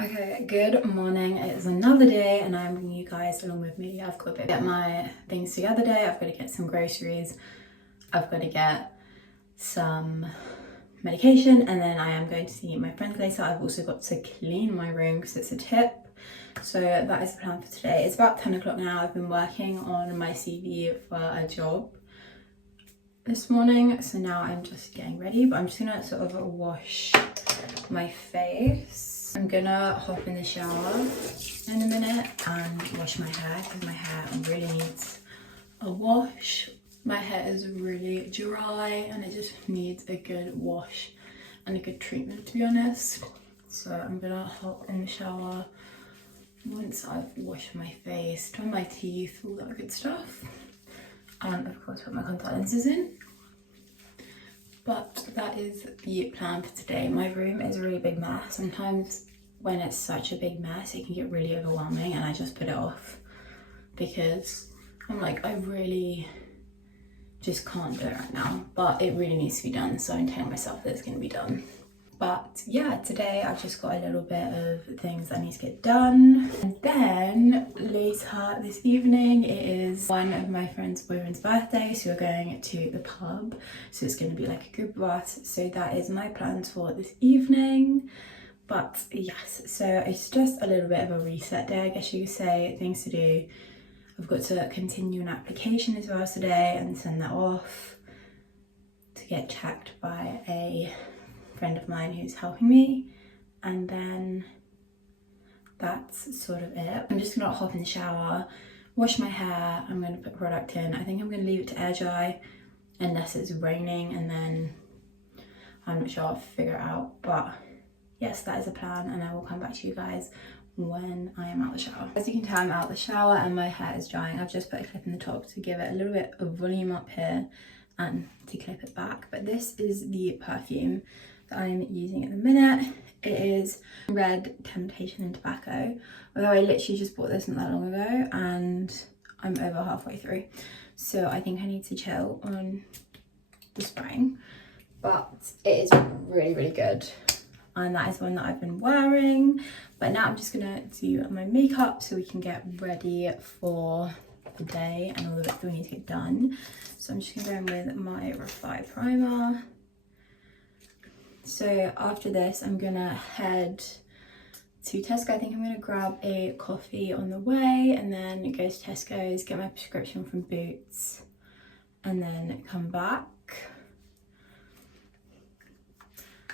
Okay, good morning. It is another day and I'm bringing you guys along with me. I've got to get my things together today. I've got to get some groceries. I've got to get some medication, and then I am going to see my friends later. I've also got to clean my room because it's a tip. So that is the plan for today. It's about 10 o'clock now. I've been working on my CV for a job this morning. So now I'm just getting ready, but I'm just gonna sort of wash my face. I'm gonna hop in the shower in a minute and wash my hair because my hair really needs a wash. My hair is really dry and it just needs a good wash and a good treatment, to be honest. So I'm gonna hop in the shower once I've washed my face, done my teeth, all that good stuff, and of course put my contact lenses in. But that is the plan for today. My room is a really big mess. Sometimes when it's such a big mess, it can get really overwhelming and I just put it off because I'm like, I really just can't do it right now, but it really needs to be done. So I'm telling myself that it's gonna be done. But yeah, today I've just got a little bit of things that I need to get done. And then later this evening, it is one of my friend's boyfriend's birthday. So we're going to the pub. So it's going to be like a group of us. So that is my plans for this evening. But yes, so it's just a little bit of a reset day, I guess you could say, things to do. I've got to continue an application as well today and send that off to get checked by a friend of mine who's helping me, and then that's sort of it. I'm just gonna hop in the shower, wash my hair. I'm gonna put product in. I think I'm gonna leave it to air dry unless it's raining, and then I'm not sure, I'll figure it out. But yes, that is a plan, and I will come back to you guys when I am out the shower. As you can tell, I'm out the shower and my hair is drying. I've just put a clip in the top to give it a little bit of volume up here and to clip it back. But this is the perfume that I'm using at the minute. It is Red Temptation and Tobacco, although I literally just bought this not that long ago and I'm over halfway through, so I think I need to chill on the spraying, but it is really good, and that is one that I've been wearing. But now I'm just gonna do my makeup so we can get ready for the day and all the bits that we need to get done. So I'm just gonna go in with my Refy primer. So after this, I'm gonna head to Tesco. I think I'm gonna grab a coffee on the way and then go to Tesco's, get my prescription from Boots, and then come back.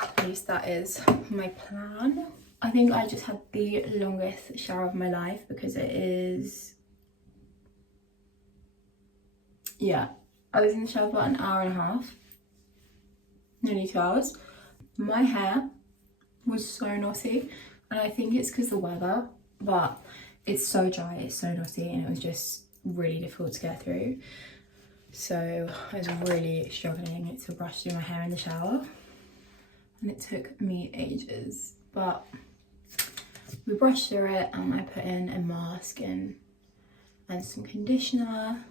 At least that is my plan. I think I just had the longest shower of my life because it is, yeah, I was in the shower for about an hour and a half, nearly 2 hours. My hair was so knotty, and I think it's because the weather, but it's so dry, it's so knotty, and it was just really difficult to get through. So I was really struggling to brush through my hair in the shower, and it took me ages. but we brushed through it and I put in a mask and some conditioner.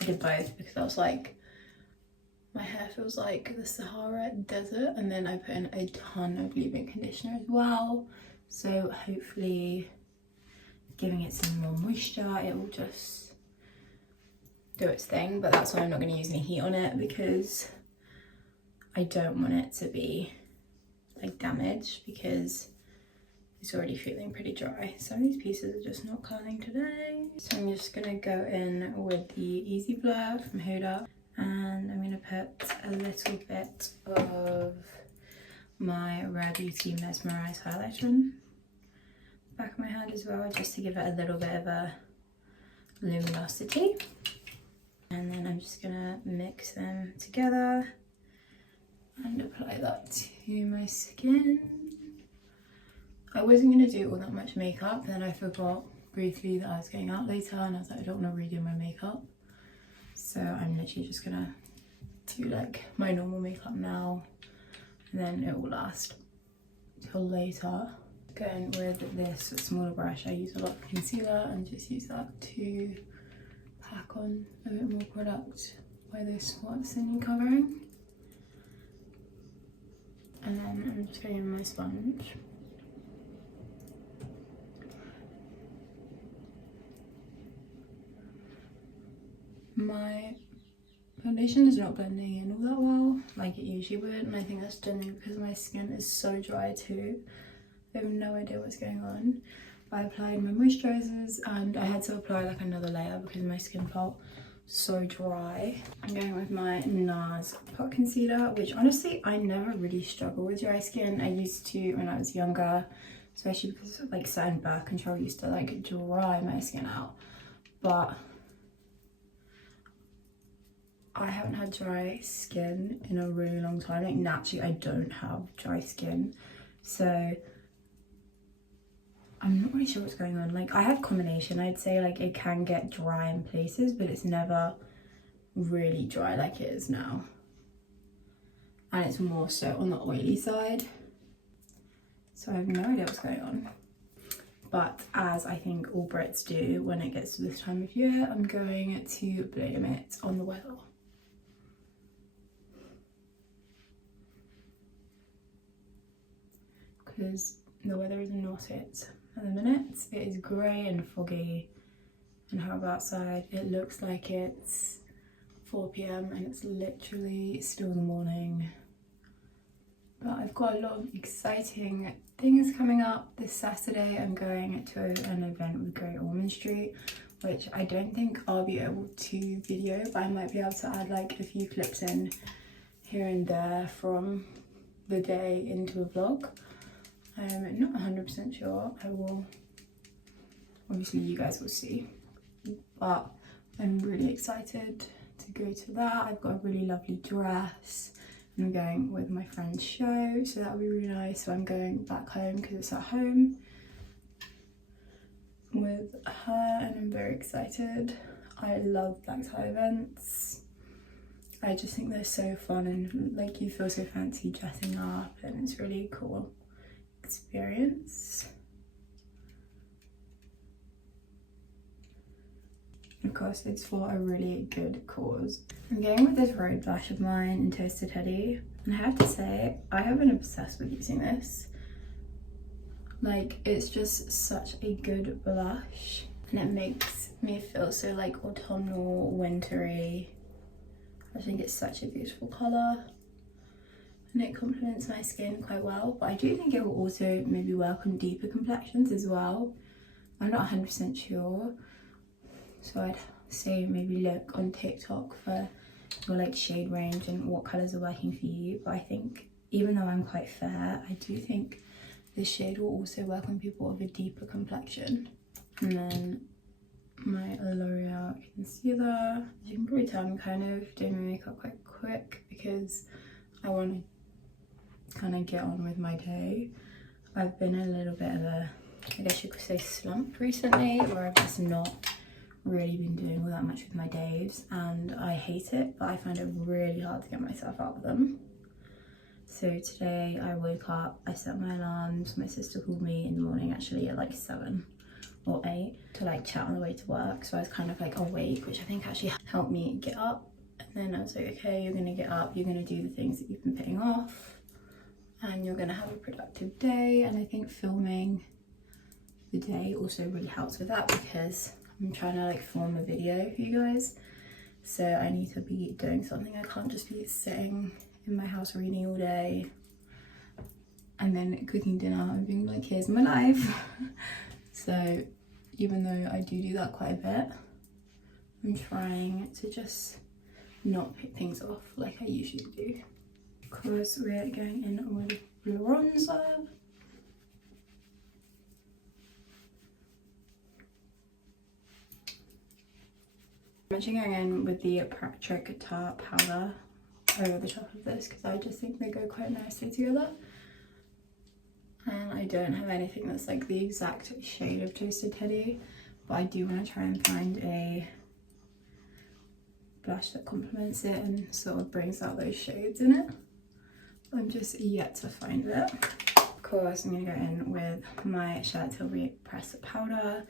I did both because I was like, my hair feels like the Sahara Desert, and then I put in a ton of leave-in conditioner as well. So hopefully giving it some more moisture, it will just do its thing. But that's why I'm not going to use any heat on it, because I don't want it to be like damaged, because it's already feeling pretty dry. Some of these pieces are just not curling today. So I'm just going to go in with the Easy Blur from Huda. And I'm going to put a little bit of my Rare Beauty Mesmerize highlighter in the back of my hand as well, just to give it a little bit of a luminosity. And then I'm just going to mix them together and apply that to my skin. I wasn't going to do all that much makeup, then I forgot briefly that I was going out later, and I was like, I don't want to redo my makeup. So I'm literally just gonna do like my normal makeup now, and then it will last till later. Going with this smaller brush, I use a lot of concealer and just use that to pack on a bit more product by this spots in covering. And then I'm just going in my sponge. My foundation is not blending in all that well like it usually would, and I think that's generally because my skin is so dry too. I have no idea what's going on. But I applied my moisturizers and I had to apply like another layer because my skin felt so dry. I'm going with my NARS pot concealer, which honestly I never really struggle with dry skin. I used to when I was younger, especially because like certain birth control used to like dry my skin out, but I haven't had dry skin in a really long time. Like naturally I don't have dry skin, so I'm not really sure what's going on. Like I have combination, I'd say like it can get dry in places, but it's never really dry like it is now, and it's more so on the oily side, so I have no idea what's going on. But as I think all Brits do when it gets to this time of year, I'm going to blame it on the weather. Because the weather is not it at the minute. It is grey and foggy and horrible outside. It looks like it's 4 p.m. and it's literally still the morning. But I've got a lot of exciting things coming up. This Saturday I'm going to an event with Great Ormond Street, which I don't think I'll be able to video, but I might be able to add like a few clips in here and there from the day into a vlog. I'm not 100% sure. I will, obviously you guys will see, but I'm really excited to go to that. I've got a really lovely dress. I'm going with my friend's show, so that'll be really nice. So I'm going back home because it's at home with her, and I'm very excited. I love black tie events. I just think they're so fun, and like you feel so fancy dressing up, and it's really cool experience. Of course, it's for a really good cause. I'm going with this Road Blush of mine in Toasted Teddy, and I have to say I have been obsessed with using this. Like, it's just such a good blush, and it makes me feel so like autumnal, wintry. I think it's such a beautiful colour, and it complements my skin quite well, but I do think it will also maybe work on deeper complexions as well. I'm not 100% sure, so I'd say maybe look on TikTok for your like shade range and what colours are working for you. But I think even though I'm quite fair, I do think this shade will also work on people of a deeper complexion. And then my L'Oreal concealer. As you can probably tell, I'm kind of doing my makeup quite quick because I want to kind of get on with my day. I've been in a little bit of a, I guess you could say, slump recently, where I've just not really been doing all that much with my days, and I hate it, but I find it really hard to get myself out of them. So today I woke up, I set my alarms, my sister called me in the morning actually at like 7 or 8 to like chat on the way to work. So I was kind of like awake, which I think actually helped me get up. And then I was like, okay, you're gonna get up, you're gonna do the things that you've been putting off, and you're gonna have a productive day. And I think filming the day also really helps with that, because I'm trying to like film a video for you guys. So I need to be doing something. I can't just be sitting in my house reading all day and then cooking dinner and being like, here's my life. So even though I do that quite a bit, I'm trying to just not put things off like I usually do. Of course, we're going in with bronzer. I'm actually going in with the Patrick Tar powder over the top of this because I just think they go quite nicely together. And I don't have anything that's like the exact shade of Toasted Teddy, but I do want to try and find a blush that complements it and sort of brings out those shades in it. I'm just yet to find it. Of course, I'm going to go in with my Charlotte Tilbury Press powder.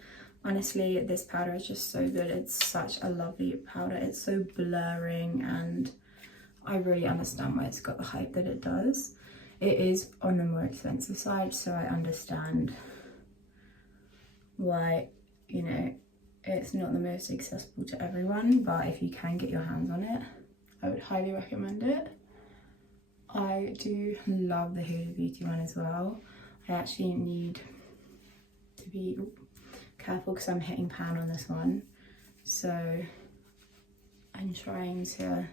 Honestly, this powder is just so good. It's such a lovely powder. It's so blurring, and I really understand why it's got the hype that it does. It is on the more expensive side, so I understand why, you know, it's not the most accessible to everyone, but if you can get your hands on it, I would highly recommend it. I do love the Huda Beauty one as well. I actually need to be careful because I'm hitting pan on this one, so I'm trying to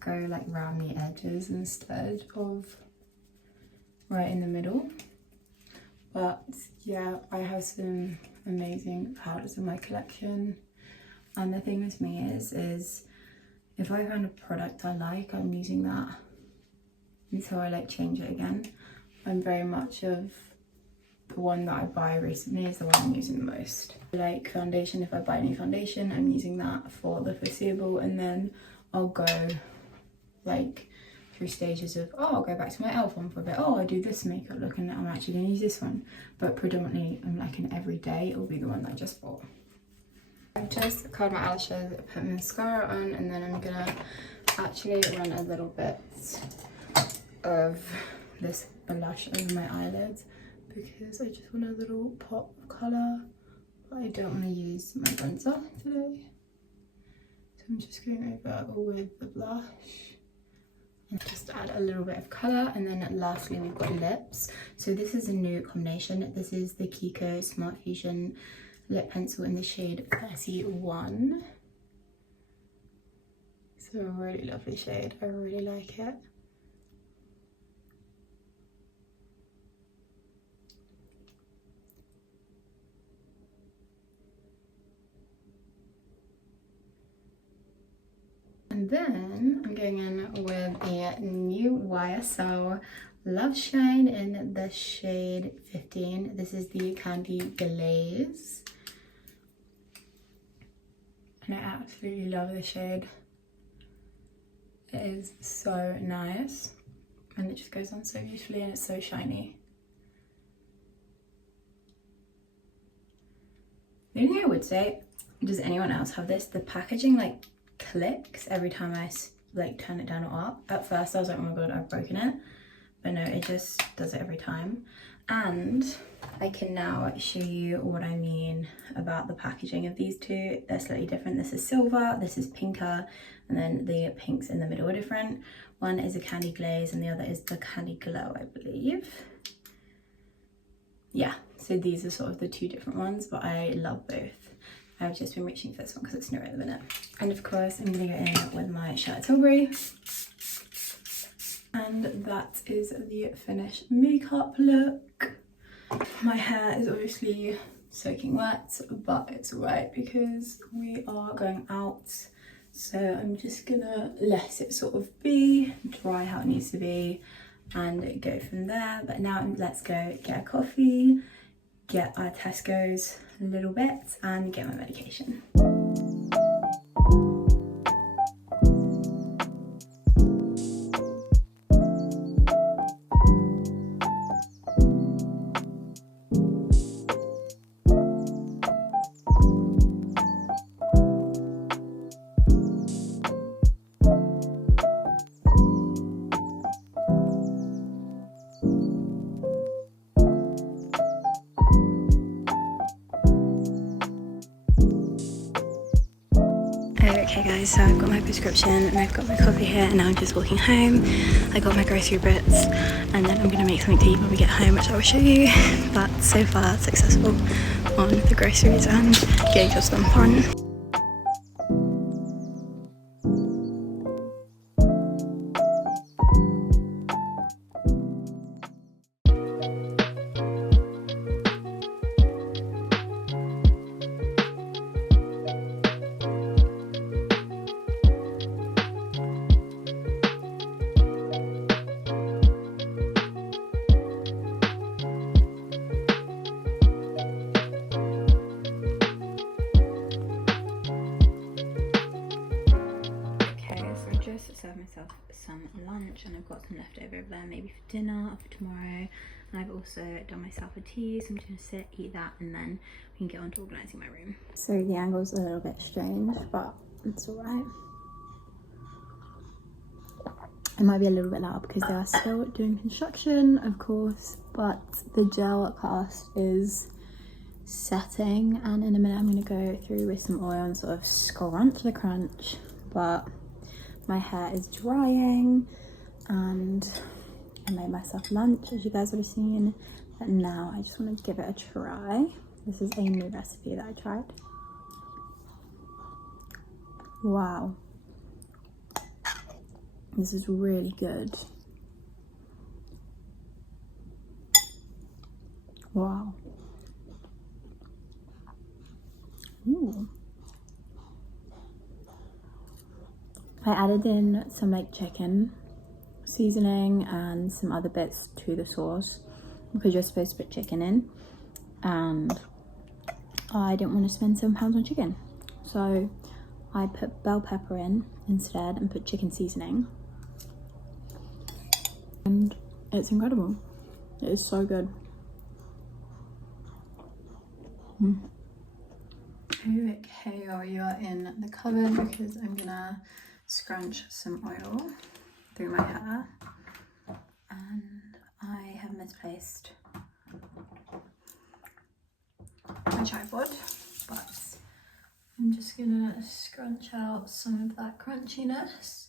go like round the edges instead of right in the middle. But yeah, I have some amazing powders in my collection, and the thing with me is if I find a product I like, I'm using that until I like change it again. I'm very much of the one that I buy recently is the one I'm using the most. Like foundation, if I buy a new foundation, I'm using that for the foreseeable, and then I'll go like through stages of, oh, I'll go back to my e.l.f. one for a bit, oh, I do this makeup look and I'm actually going to use this one. But predominantly I'm like an everyday, it'll be the one that I just bought. I've just curled my eyelashes, put mascara on, and then I'm gonna actually run a little bit of this blush over my eyelids because I just want a little pop of colour, but I don't want to use my bronzer today. So I'm just going over with the blush and just add a little bit of colour. And then lastly we've got lips. So this is a new combination. This is the Kiko Smart Fusion lip pencil in the shade 31. It's a really lovely shade, I really like it. And then I'm going in with a new YSL Love Shine in the shade 15. This is the Candy Glaze. And I absolutely love this shade. It is so nice. And it just goes on so beautifully, and it's so shiny. The only thing I would say, does anyone else have this? The packaging like clicks every time I like turn it down or up. At first I was like, oh my god, I've broken it, but no, it just does it every time. And I can now show you what I mean about the packaging of these two. They're slightly different. This is silver, this is pinker, and then the pinks in the middle are different. One is a Candy Glaze and the other is the Candy Glow, I believe. Yeah, so these are sort of the two different ones, but I love both. I've just been reaching for this one because it's newer at the minute. And of course, I'm going to go in with my Charlotte Tilbury. And that is the finished makeup look. My hair is obviously soaking wet, but it's alright because we are going out. So I'm just going to let it sort of be, dry how it needs to be, and go from there. But now let's go get a coffee, get our Tesco's a little bit, and get my medication. Okay guys, so I've got my prescription and I've got my coffee here and now I'm just walking home. I got my grocery bits and then I'm going to make something to eat when we get home, which I will show you. But so far successful on the groceries and getting just them fun. Serve myself some lunch and I've got some left over there maybe for dinner or for tomorrow, and I've also done myself a tea, so I'm just gonna sit, eat that, and then we can get on to organising my room. So the angle's a little bit strange, but it's alright. It might be a little bit loud because they are still doing construction, of course, but the gel cast is setting, and in a minute I'm gonna go through with some oil and sort of scrunch the crunch, but my hair is drying and I made myself lunch, as you guys would have seen, but now I just want to give it a try. This is a new recipe that I tried. Wow, this is really good. Wow. Ooh. I added in some like chicken seasoning and some other bits to the sauce because you're supposed to put chicken in, and I didn't want to spend £7 on chicken, so I put bell pepper in instead and put chicken seasoning, and it's incredible. It is so good. Okay, you are in the coven because I'm gonna scrunch some oil through my hair, and I have misplaced my tripod, but I'm just gonna scrunch out some of that crunchiness.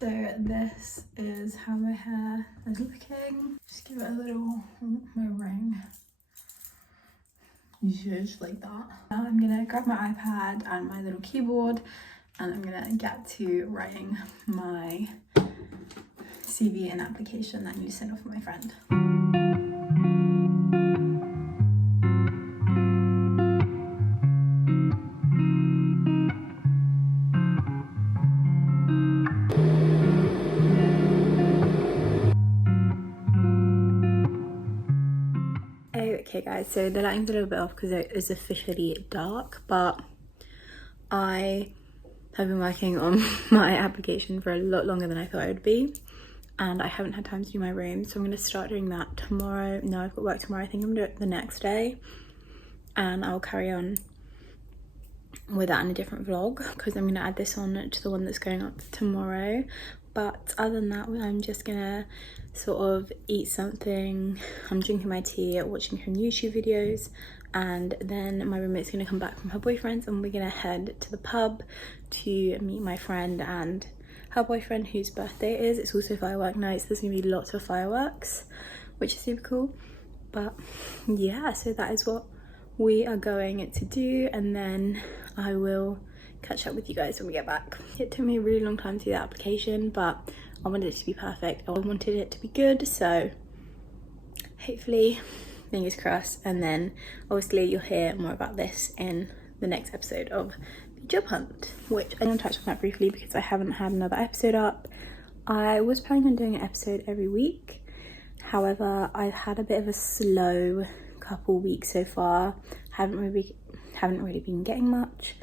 So this is how my hair is looking. Just give it a little, my ring. Just like that. Now I'm gonna grab my iPad and my little keyboard and I'm gonna get to writing my CV and application that I need to send off to my friend. Okay guys, so the lighting's a little bit off because it is officially dark, but I have been working on my application for a lot longer than I thought I would be, and I haven't had time to do my room, so I'm going to start doing that tomorrow. No, I've got work tomorrow. I think I'm going to do it the next day, and I'll carry on with that in a different vlog because I'm going to add this on to the one that's going up tomorrow. But other than that, I'm just gonna sort of eat something. I'm drinking my tea, watching some YouTube videos, and then my roommate's gonna come back from her boyfriend's and we're gonna head to the pub to meet my friend and her boyfriend whose birthday it is. It's also firework night, so there's gonna be lots of fireworks, which is super cool. But yeah, so that is what we are going to do, and then I will catch up with you guys when we get back. It took me a really long time to do the application, but I wanted it to be perfect. I wanted it to be good, so hopefully, fingers crossed. And then obviously you'll hear more about this in the next episode of the job hunt, which I don't touch on that briefly because I haven't had another episode up. I was planning on doing an episode every week, however I've had a bit of a slow couple weeks so far. Haven't really been getting much.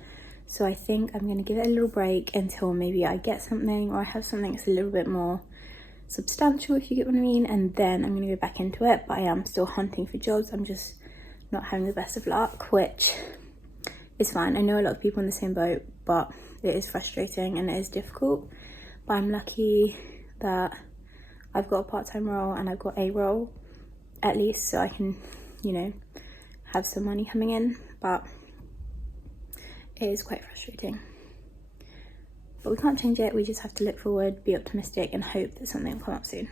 So I think I'm going to give it a little break until maybe I get something or I have something that's a little bit more substantial, if you get what I mean, and then I'm going to go back into it. But I am still hunting for jobs. I'm just not having the best of luck, which is fine. I know a lot of people in the same boat, but it is frustrating and it is difficult. But I'm lucky that I've got a part-time role and I've got a role at least, so I can, you know, have some money coming in. But it is quite frustrating. But we can't change it, we just have to look forward, be optimistic, and hope that something will come up soon.